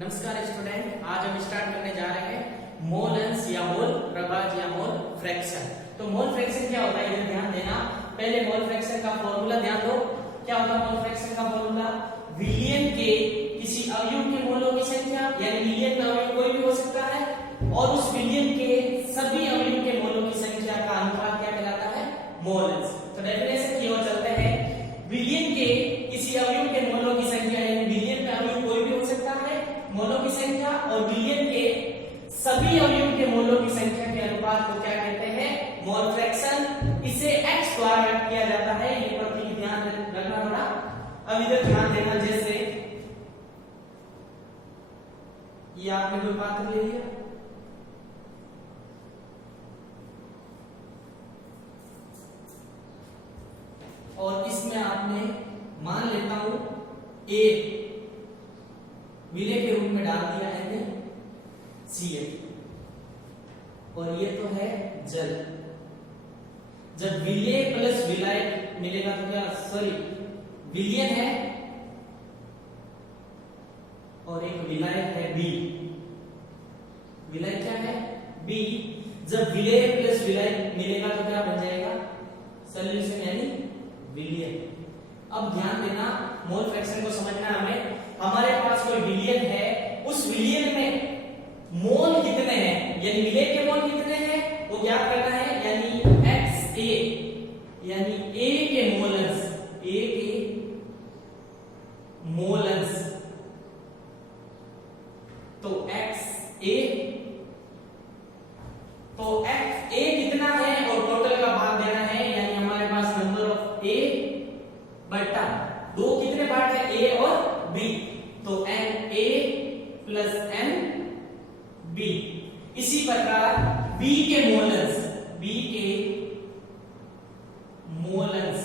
नमस्कार स्टूडेंट, आज हम स्टार्ट करने जा रहे हैं मोल अंश या मोल प्रभाज या मोल फ्रैक्शन। तो मोल फ्रैक्शन क्या होता है, इधर ध्यान देना। पहले मोल फ्रैक्शन का फॉर्मूला ध्यान दो। क्या होता है मोल फ्रैक्शन का फॉर्मूला? विलियन के किसी अवयव के मोलों की संख्या, यानी विलियन का अवयव कोई भी हो सकता है, और उस विलियन के सभी अवयव के मोलों की संख्या का अनुपात क्या कहलाता है? मोल अंश। तो डेफिनेशन की ओर चलते हैं। विलियन के किसी अवयव के मोलों की संख्या, यानी विलियन का अवयव कोई भी हो सकता है, मोलों की संख्या, और विलियन के सभी अवयव के मोलों की संख्या के अनुपात को क्या कहते हैं? Mole fraction. इसे x द्वारा व्यक्त किया जाता है। ये प्रतीक ध्यान रखना थोड़ा। अब इधर ध्यान देना, जैसे ये आपने कोई पात्र ले लिया, और इसमें आपने मान लेता हूं A विलय के रूप में डाल दिया है CH, और ये तो है जल। जब विलय प्लस विलय मिलेगा तो क्या, सॉरी, विलयन है और एक विलायक है B। विलय क्या है? B। जब विलय प्लस विलय मिलेगा तो क्या बन जाएगा? सॉल्यूशन, यानी विलयन। अब ध्यान देना, मोल फ्रैक्शन को समझना हमें। हमारे पास कोई विलयन है, उस विलयन में मोल कितने हैं, यानी विलय के मोल कितने हैं वो ज्ञात करना है। यानी XA, यानी A के मोलंस, A के मोलंस, तो XA, तो XA कितना है और टोटल का भाग देना है, यानी हमारे पास नंबर ऑफ A बटा दो कितने पार्ट है, A और B, तो NA प्लस NB। इसी प्रकार B के मोलंस, B के moles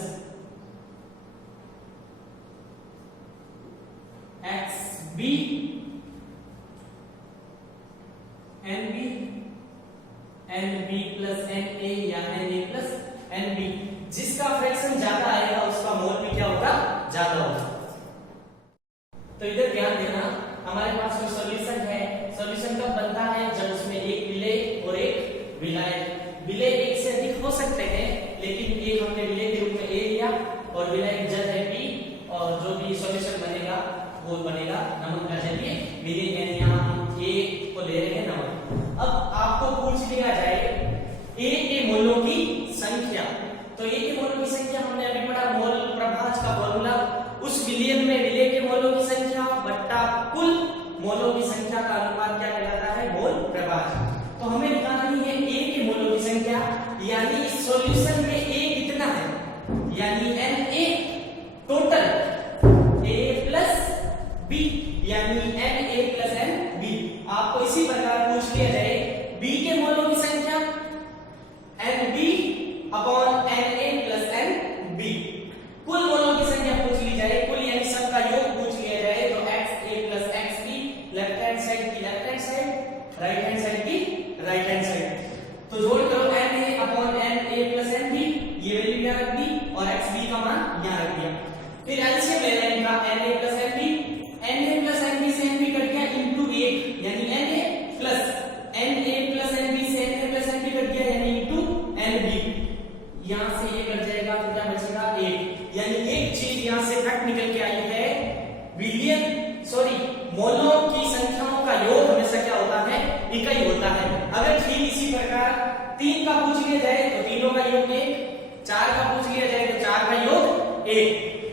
XB NB, NB plus NA या NA प्लस NB। जिसका फ्रैक्शन ज्यादा आएगा उसका मोल भी क्या होगा? ज्यादा होगा। तो इधर ध्यान देना, हमारे पास जो सॉल्यूशन है, सॉल्यूशन कब बनता है? जब उसमें एक विलय और एक विलायक। विलय एक से अधिक हो सकते हैं, लेकिन एक हमने विलय के रूप में A लिया और विलायक जल है B, और जो भी सॉल्यूशन बनेगा वो बनेगा नमक का जलीय विलय, यानी यहाँ हम A को ले रहे हैं नमक। अब आपको पूछ लिया जाए A के मोलों की संख्या, तो A के मोलों की संख्या हमने अभी पढ़ा, मोल प्रभाज का फॉर्मूला। उस विलयन में विलय के मोलों की संख्या बट्टा कुल मोलों की संख्या का अनुपात क्या कहलाता है? मोल प्रभाज। तो हमें निकालनी है A के मोलों की संख्या, यानी इस सॉल्यूशन में A कितना है, यानी Na total A plus B, यानी Na प्लस NB। आपको इसी प्रकार पूछ लिया जाए B के मोलों की संख्या NB upon Na plus NB। कुल मोलों की संख्या पूछ ली जाए, कुल यानी सबका योग पूछ लिया जाए, तो XA plus XB, left hand side की left hand side, right hand side की राइट हैंड साइड। तो जोड़ करो Na upon Na plus NB, ये वैल्यू यहाँ रख दी और XB का मान यहाँ रख दिया। फिर एलसीएम ले लें इनका, Na plus NB, Na plus NB से NB कट गया इंटू 1, यानी Na प्लस NB से Na प्लस NB कट गया, यानी इंटू NB। यहाँ से ये कट जाएगा तो क्या बचेगा? 1। यानी एक चीज यहाँ से कट निकल के आई है, विलियन सॉरी मोलों की संख्याओं का योग हमेशा क्या होता है? इकाई होता है। अगर ठीक इसी प्रकार 3 का पूछ लिया जाए तो तीनों का योग 1, 4 का पूछ लिया जाए तो 4 का योग 1।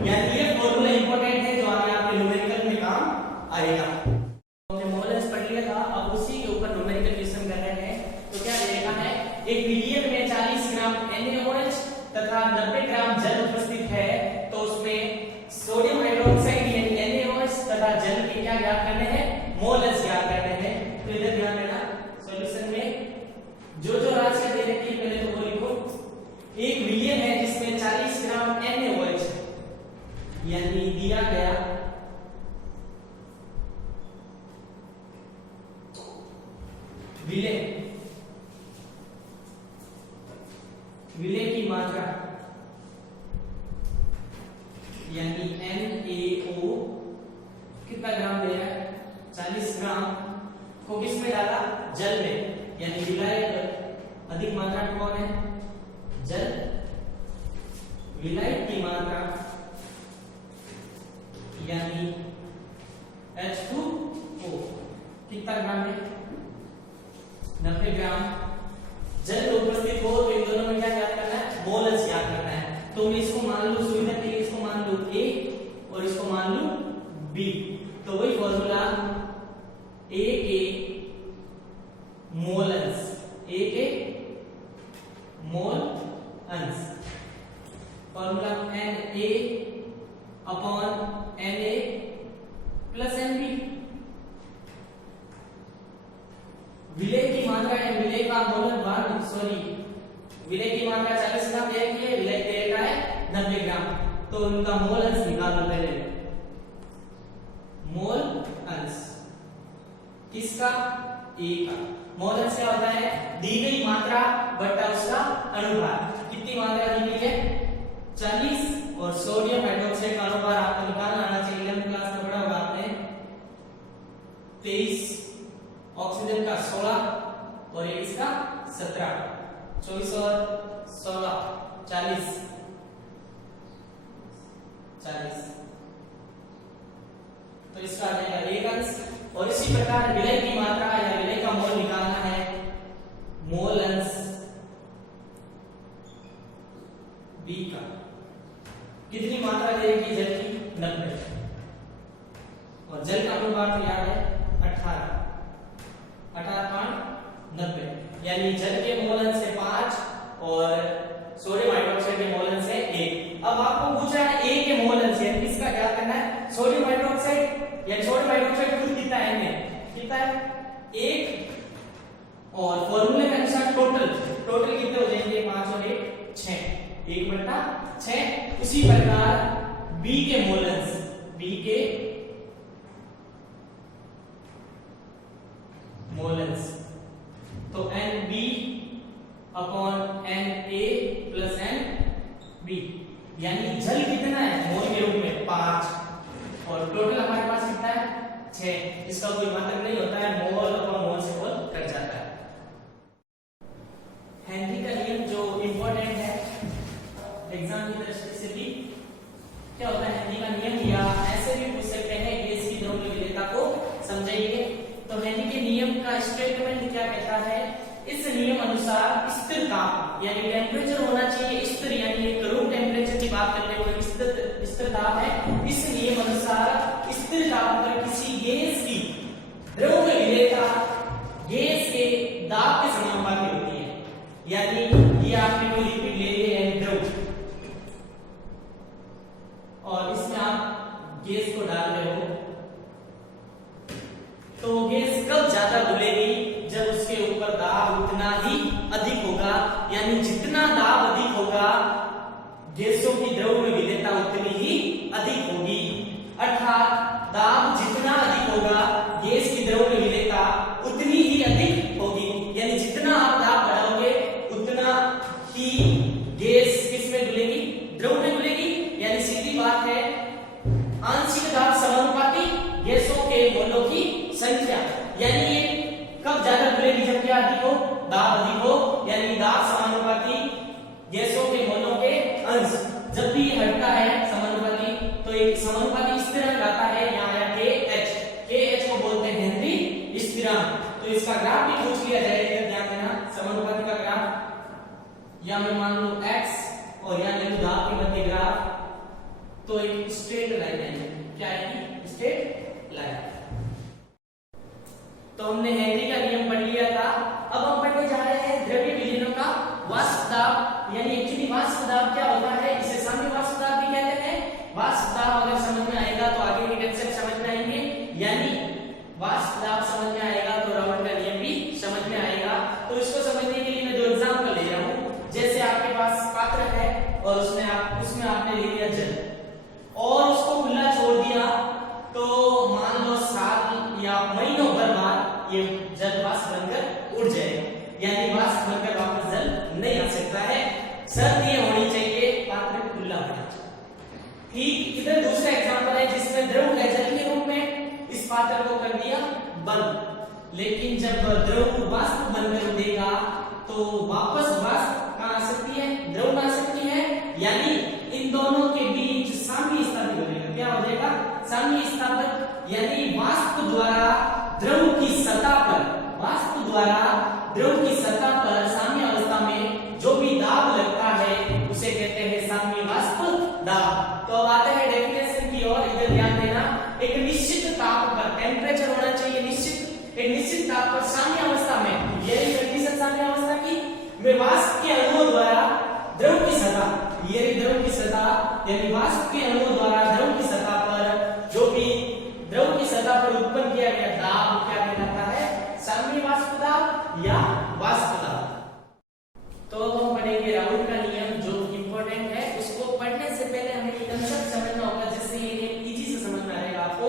यानी ये फॉर्मूला इंपॉर्टेंट है जो आगे आपके न्यूमेरिकल में काम आएगा। हमने मोलस पढ़ लिया था, अब उसी के ऊपर न्यूमेरिकल क्वेश्चन कर रहे हैं। तो क्या देखा है, एक विलियन में 40 ग्राम NaOH तथा 90 ग्राम जल उपस्थित है, तो उसमें सोडियम हाइड्रोक्साइड यानी NaOH तथा जल के क्या ज्ञात करने हैं? मोलस ज्ञात करने हैं। तो इधर ध्यान देना, सॉल्यूशन में जो जो राशियां दे रखी है पहले तो वो लिखो। एक विलियन है जिसमें 40 ग्राम NaOH यानी दिया गया विलय, विलय की मात्रा यानी NaO कितना ग्राम दे रहा है? 40 किस में डाला? जल में, यानी विलायक अधिक मात्रा में कौन है? जल। विलायक की मात्रा यानी H2O कितना ग्राम है? 90 ग्राम। जल में उपस्थित हो तो इन दोनों में क्या याद करना है? मोलस याद करना है। तो मैं इसको मान लूं सुविधा के लिए, इसको मान लूं A और इसको मान लूं B। तो वही फॉर्मूला A के मोल अंश, A के मोल अंश, formula Na upon Na plus Nb। विलेय की मात्रा है, विलेय का मोलक भार, सॉरी विलेय की मात्रा 40 ग्राम दिया है, विलेय तेल का है 90 ग्राम। तो उनका मोल अंश निकाल लो पहले। मोल अंश किसका? A का। मोल अंश क्या होता है? दी गई मात्रा बटा उसका अनुपात। कितनी मात्रा दी गई है? 40 और सोडियम हाइड्रोक्साइड का अनुपात आपको निकालना आना चाहिए। 11th क्लास में पढ़ा होगा आपने। 23 ऑक्सीजन का 16 और ये इसका 17, 24 और 16 40। तो इसका आ जाएगा एक अंश। और इसी प्रकार विलेय की मात्रा या विलेय का मोल निकालना है। मोल अंश B का कितनी मात्रा देगी? जल की 90 और जल का अनुपात याद है 18 90, यानी जल के मोल अंश से 5 और सोडियम हाइड्रोक्साइड के मोल अंश से 1। अब आपको पूछ रहा है A के मोल अंश यानी किसका क्या करना है? सोडियम हाइड्रोक्साइड, यानी सोडियम हाइड्रोक्साइड खुद कितना है? कितना है? 1। और फॉर्मूले के अनुसार टोटल कितने हो जाएंगे? 5 और 1 6, 1/6। उसी प्रकार B के मोल अंश, B के मोल अंश तो NB upon Na plus NB, यानी जल कितना है मोल के रूप में? 5 और टोटल हमारे पास कितना है? 6। इसका कोई मतलब नहीं होता है, मोल अपॉन मोल से मोल कट जाता है। हेनरी का नियम जो इंपॉर्टेंट है एग्जाम की दृष्टि से भी, क्या होता है हेनरी का नियम? या ऐसे भी पूछ सकते हैं गैस की द्रव्यलीनता को समझाइए। तो हेनरी के नियम का स्टेटमेंट क्या कहता है? इस नियम अनुसार स्थिर ताप यानी टेम्परेचर होना चाहिए स्थिर, यानी एक रूम टेम्परेचर की बात करते हुए स्थिर ताप है। इस नियम अनुसार स्थिर ताप पर किसी गैस की द्रव्य विलेयता गैस के दाब के समानुपाती होती है। यानी ये आपने कोई लिक्विड ले लिया है द्रव और इसमें आप गैस को डाल रहे हो, तो गैस कब ज्यादा घुलेगी? जब उसके ऊपर दाब उतना ही अधिक होगा, यानी जितना दाब अधिक होगा गैसों की द्रव्य विलेयता उतनी ही अधिक होगी। अर्थात दाब जितना अधिक होगा गैस की द्रव्य विलेयता उतनी ही अधिक होगी, यानी जितना आप दाब बढ़ाओगे उतना ही गैस किस में घुलेगी? द्रव में घुलेगी। यानी सीधी बात है आंशिक दाब समानुपाती गैसों के मोलों की संख्या, यानी ये कब ज्यादा घुलेगी? जब क्या अधिक हो? दाब अधिक हो, यानी दाब समानुपाती गैसों के मोलों के अंश। जब भी हटता है समानुपाती तो एक समानुपाती स्थिरांक आता है, यहाँ आया KH को बोलते हैं हेनरी स्थिरांक। तो इसका ग्राफ भी पूछ लिया जाएगा, ध्यान देना। समानुपाती का ग्राफ या मैं मान लूं x और या ले लूं दाब के मध्य ग्राफ, तो एक स्ट्रेट लाइन है। क्या है? Straight line. तो हमने हेनरी का नियम पढ़ लिया था। अब हम पढ़ने जा रहे हैं द्रव्य विलीनों का वाष्प दाब, यानी एक्चुअली वाष्प दाब क्या होता है? इसे साम्य वाष्प दाब भी कहते हैं। वाष्प दाब अगर समझ में आएगा तो आगे के कंसेप्ट समझ में आएंगे, यानी वाष्प दाब समझ में आएगा तो राउंड का नियम भी समझ में आएगा। तो इसको समझने के लिए मैं दो एग्जांपल ले रहा हूं। जैसे आपके पास पात्र है और उसमें आपने ले लिया जल और उसको खुला छोड़ दिया, तो मान लो साल या महीनों भर बाद ये जल वाष्प बनकर उड़ जाएगा, यानी वाष्प बनकर वापस जल नहीं आ सकता है। शर्त ये होनी चाहिए पात्र खुला होना चाहिए। ठीक इधर दूसरा एग्जांपल है जिसमें द्रव है जल के रूप में, इस पात्र को कर दिया बंद, लेकिन जब द्रव वाष्प बनकर उठेगा तो वापस वाष्प कहां आ सकती है, द्रव में आ सकती है, यानी इन दोनों के बीच साम्य स्थापित हो जाएगा। क्या हो जाएगा, साम्य स्थापित, यानी वाष्प द्वारा द्रव की सतह पर, वाष्प द्वारा द्रव की सतह पर साम्य अवस्था में जो भी दाब लगता है उसे कहते हैं साम्य वाष्प दाब। तो अब आते हैं डेफिनेशन की ओर, इधर ध्यान देना। एक निश्चित ताप पर टेम्परेचर होना चाहिए निश्चित, एक निश्चित ताप पर साम्य अवस्था में, यही कंडीशन साम्य अवस्था की, में वाष्प के अणुओं द्वारा द्रव की सतह, ये द्रव की सतह यानी वाष्प के अणुओं द्वारा द्रव की सतह पर जो भी द्रव की सतह पर उत्पन्न किया गया दाब क्या कहलाता है, साम्य वाष्प दाब या वाष्प दाब। तो हम पढ़ेंगे राउल का नियम जो इंपॉर्टेंट है, उसको पढ़ने से पहले हमें ये कंसेप्ट समझना होगा जिससे ये इजी से समझ में आएगा आपको।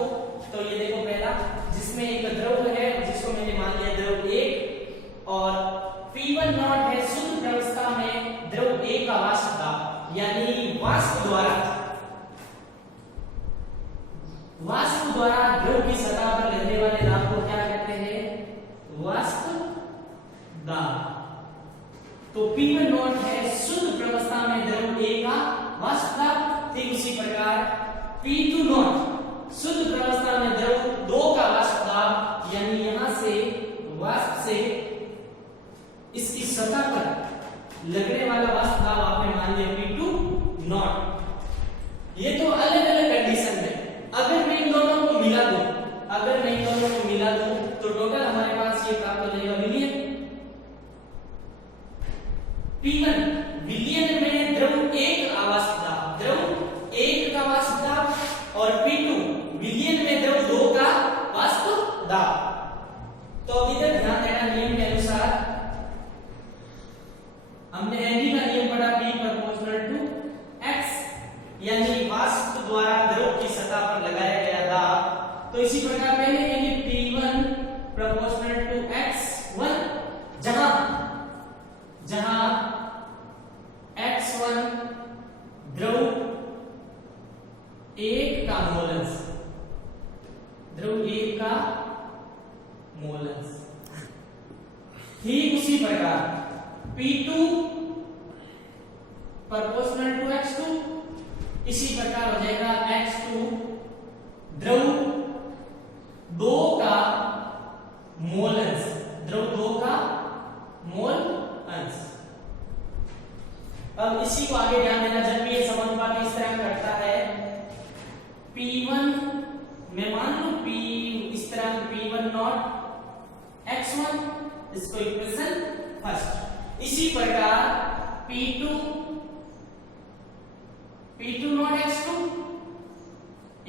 तो ये देखो पहला, जिसमें एक द्रव है जिसको मैंने मान लिया द्रव 1 और P1 नॉट है शुद्ध प्रावस्था में द्रव A का वाष्प दाब, यानी वाष्प द्वारा द्रव की सतह पर लगने वाले दाब को क्या कहते हैं, वाष्प दाब। तो P1 नॉट है शुद्ध प्रावस्था में द्रव A का वाष्प दाब, ठीक उसी प्रकार P2 नॉट शुद्ध प्रावस्था में द्रव 2 का वाष्प दाब, यानी यहां से वाष्प से इसकी सतह पर लगने वाला वाष्प दाब आपने मान लिया P2 नॉट। ये तो अलग अलग कंडीशन में, अगर मैं इन दोनों को मिला दूं, तो टोटल हमारे पास ये प्राप्त हो जाएगा विलियन। P1 विलियन में द्रव 1 का वाष्प दाब, द्रव 1 का वाष्प दाब, और P2 विलियन में द्रव 2 का वाष्प दाब। तो इधर ध्यान देना, नियम के अनुसार हमने एनडी का नियम पढ़ा, P प्रोपोर्शनल टू X, यानी वाष्प द्वारा द्रव की सतह पर लगाया गया दाब। तो इसी प्रकार पहले यानी P1 प्रोपोर्शनल टू X1, जहां X1 द्रव 1 का मोलस, द्रव 1 का मोलस, ठीक उसी प्रकार P2 प्रोपोर्शनल टू X2, इसी प्रकार हो जाएगा X2 द्रव 2 का मोल अंश, द्रव 2 का मोल अंश। अब इसी को आगे ध्यान देना, जब भी ये समानुपात इस तरह करता है, P1 मैं मान लूं P इस तरह P1 नॉट X1, इसको इक्वेशन फर्स्ट, इसी प्रकार P2 not X2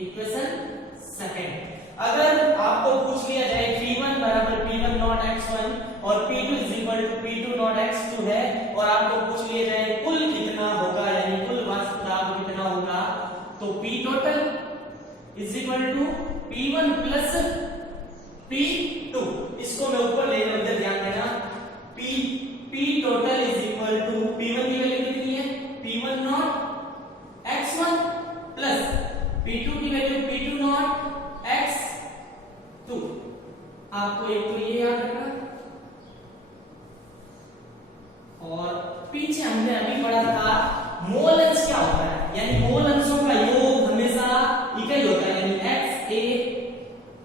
equation second. अगर आपको पूछ लिया जाए P1 बराबर P1 नॉट X1 और P2 is equal to P2 not X2 है, और आपको पूछ लिया जाए कुल कितना होगा, यानी कुल वाष्प दाब कितना होगा, तो P total is equal to P1 plus P2, इसको मैं ऊपर ले लूं, इधर ध्यान देना, P total is equal to P1 की वैल्यू कितनी है, P1 not X1 plus P2 की वैल्यू P2 नॉट X2। आपको एक तो ये याद रखना, और पीछे हमने अभी पढ़ा था मोल अंश क्या होता है, यानी मोल अंशों का योग हमेशा इक्वल होता है, यानी XA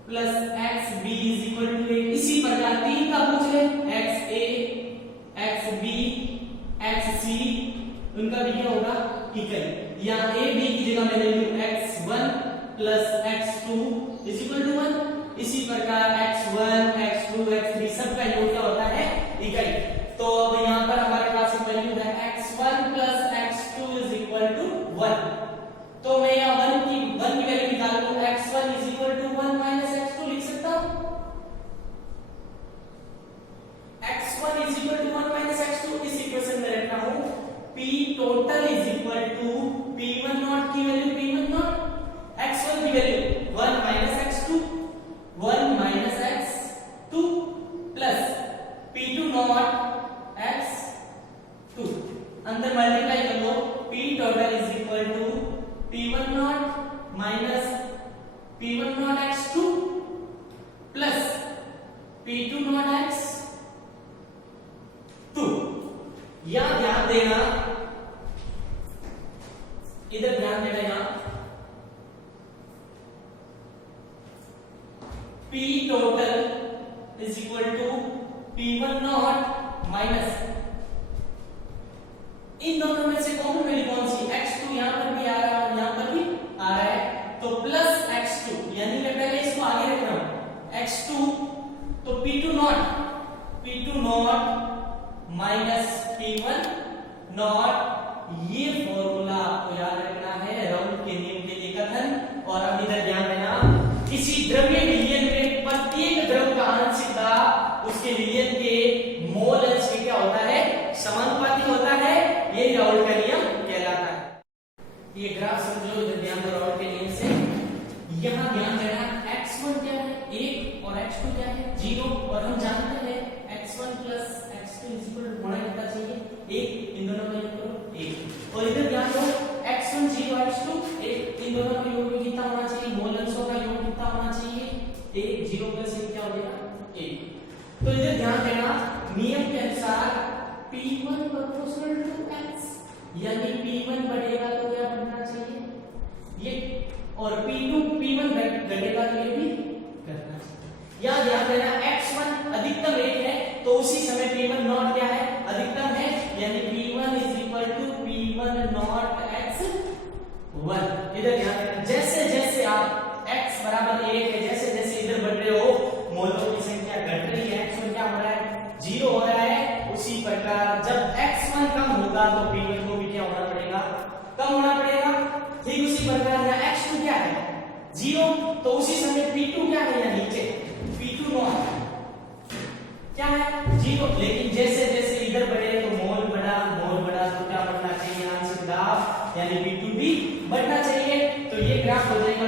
plus XB is equal to 1। इसी प्रकार 3 का पूछ ले, XA XB XC, उनका भी क्या होगा, इक्वल। यहाँ A B की जगह मैंने लिखा X1 plus X2 is equal to 1। इसी प्रकार X1 X2 X3 सबका योग क्या होता है, इक्वल। तो अब यहाँ पर हमारे पास एक वैल्यू है X1 plus X2 is equal to 1। P2 not x 2। यहां ध्यान देना, इधर ध्यान देना, यहां P total is equal to P1 naught minus, इन दोनों में से कॉमन वैल्यू कौन सी, x2 यहां पर भी आ रहा है और यहां पर भी आ रहा है, तो प्लस x2, यानी मैं पहले इसको आगे रख रहा हूं x2, तो P2 not minus P1 not. ये फॉर्मूला आपको याद रखना है राउंड के नियम के लिए कथन। और अब इधर ध्यान देना, किसी द्रव्य विलयन में प्रत्येक द्रव का आंशिक दाब उसके विलयन के मोल अंश के क्या होता है, समानुपाती होता है। ये राउल का नियम कहलाता है। ये ग्राफ समझो, इधर ध्यान दो राउल के नियम से। यहां ध्यान देना, x1 क्या है 1 और x2 क्या है 0, और हम जानते हैं x1 प्लस x2 इक्वल होना कितना चाहिए 1, इन दोनों का योग करो 1। और इधर ध्यान दो x1 0 x2 1, इन दोनों का योग कितना होना चाहिए, मोल अंशों का योग कितना होना चाहिए 1, 0 प्लस 1 क्या हो जाएगा 1। तो इधर ध्यान देना, नियम के अनुसार P1 प्रोपोर्शनल टू x, यानी P1 बढ़ेगा तो क्या बढ़ना चाहिए ये, और P1 घटेगा तो ये भी घटना चाहिए। यहां ध्यान देना x1 अधिकतम 1 है, तो उसी समय P1 नॉट क्या है, अधिकतम है, यानी P1 is equal to P1 not x1। इधर ध्यान देना, जैसे जैसे आप x बराबर 1 है, जैसे जैसे इधर बढ़ रहे हो मोलों की संख्या घट रही है, x1 क्या हो रहा है 0 हो रहा है। उसी प्रकार जब x1 कम होगा तो P1 को भी क्या होना पड़ेगा, कम होना पड़ेगा। ठीक उसी प्रकार यहाँ x2 क्या है 0, तो उसी समय P2 क्या है, यहाँ नीचे P2 नॉट क्या है 0। लेकिन जैसे जैसे इधर बढ़े तो मोल बढ़ा तो क्या बढ़ना चाहिए, आंशिक दाब यानी P2 भी बढ़ना चाहिए। तो ये ग्राफ हो जाएगा